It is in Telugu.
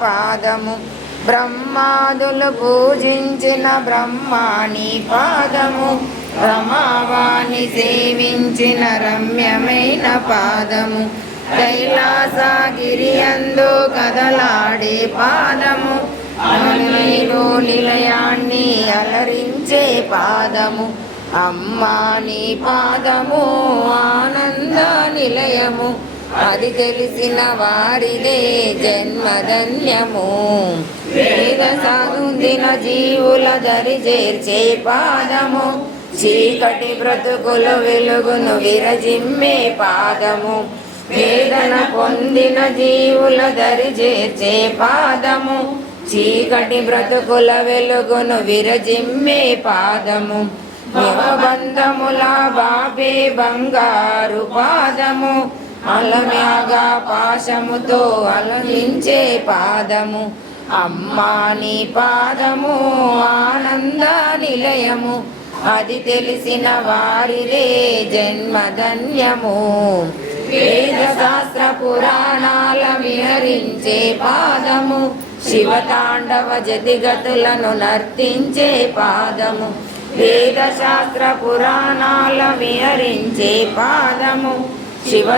పాదము బ్రహ్మాదులు పూజించిన బ్రహ్మాని పాదము రమావాణి సేవించిన రమ్యమైన పాదము కైలాసగిరియందు కదలాడే పాదము నీలో నిలయాన్ని అలరించే పాదము అమ్మా నీ పాదము ఆనంద నిలయము అది తెలిసిన వారిదే జన్మధన్యము వేద సాధుందిన జీవుల దరి చేర్చే పాదము చీకటి బ్రతుకులు వెలుగును విరజిమ్మే పాదము వేదన పొందిన జీవుల దరి చేర్చే పాదము చీకటి బ్రతుకుల వెలుగును విరజిమ్మే పాదము భవబంధముల బాబే బంగారు పాదము అలమ్యాగా పాశముతో అలరించే పాదము అమ్మా నీ పాదము ఆనంద నిలయము అది తెలిసిన వారిదే జన్మధన్యము వేద శాస్త్ర పురాణాల విహరించే పాదము శివతాండవ జతిగతులను నర్తించే పాదము వేద శాస్త్ర పురాణాల విహరించే పాదము శివ